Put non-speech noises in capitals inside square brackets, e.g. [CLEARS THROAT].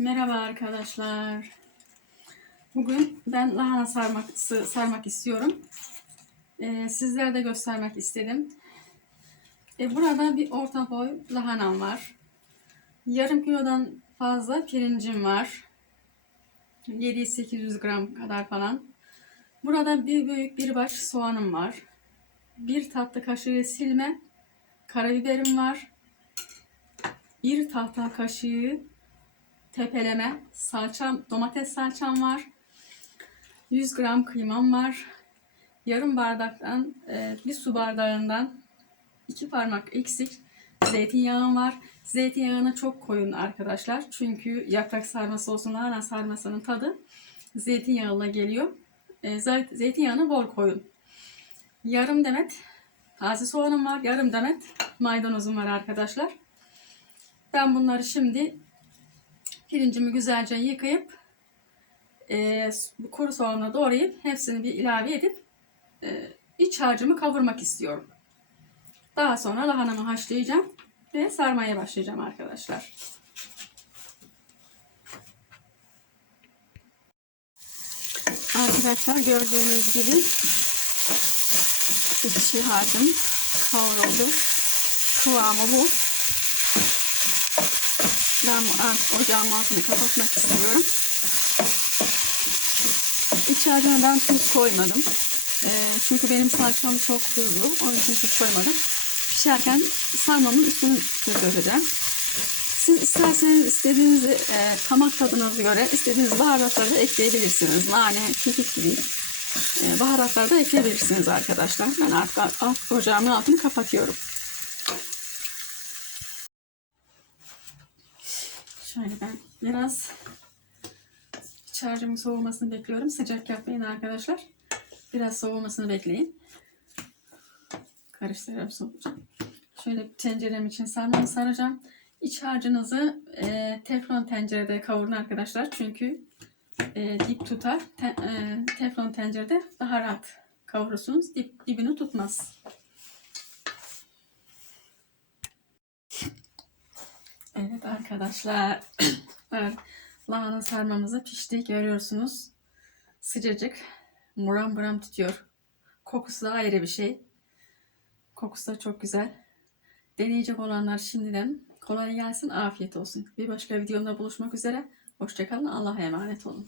Merhaba arkadaşlar. Bugün ben lahana sarmak, sı- sarmak istiyorum. Ee, sizlere de göstermek istedim. Ee, burada bir orta boy lahanam var. Yarım kilodan fazla pirincim var. 700-800 gram kadar falan. Burada bir büyük bir baş soğanım var. Bir tatlı kaşığı silme karabiberim var. Bir tahta kaşığı tepeleme salçam, domates salçam var. 100 gram kıymam var. Yarım bardaktan, e, bir su bardağından iki parmak eksik zeytinyağım var. Zeytinyağını çok koyun arkadaşlar. Çünkü yaprak sarması olsun, lahana sarmasının tadı zeytinyağıyla geliyor. E, zeyt- zeytinyağını bol koyun. Yarım demet taze soğanım var. Yarım demet maydanozum var arkadaşlar. Ben bunları şimdi Pirincimi güzelce yıkayıp e, kuru soğanla doğrayıp hepsini bir ilave edip e, iç harcımı kavurmak istiyorum. Daha sonra lahanamı haşlayacağım ve sarmaya başlayacağım arkadaşlar. Arkadaşlar gördüğünüz gibi içi harcım kavruldu. Kıvamı bu. Ben artık ocağın altını kapatmak istiyorum. İç harcına ben tuz koymadım. Ee, çünkü benim salçam çok tuzlu. Onun için tuz koymadım. Pişerken sarmamın üstünü dökeceğim. Siz isterseniz istediğiniz e, damak tadınıza göre istediğiniz baharatları da ekleyebilirsiniz. Nane, kekik gibi e, baharatları da ekleyebilirsiniz arkadaşlar. Ben artık, artık ocağımın altını kapatıyorum. Şöyle ben biraz iç harcımın soğumasını bekliyorum. Sıcak yapmayın arkadaşlar. Biraz soğumasını bekleyin. Karıştırıyorum soğuyacak. Şöyle tencerem için sarmamı saracağım. İç harcınızı e, teflon tencerede kavurun arkadaşlar. Çünkü e, dip tutar. Te, e, teflon tencerede daha rahat kavurursunuz. Dip, dibini tutmaz. Evet arkadaşlar. [CLEARS THROAT] Evet, lahana sarmamızı pişti görüyorsunuz. Sıcacık. Muram buram tutuyor. Kokusu da ayrı bir şey. Kokusu da çok güzel. Deneyecek olanlar şimdiden kolay gelsin, afiyet olsun. Bir başka videomda buluşmak üzere. Hoşçakalın, Allah'a emanet olun.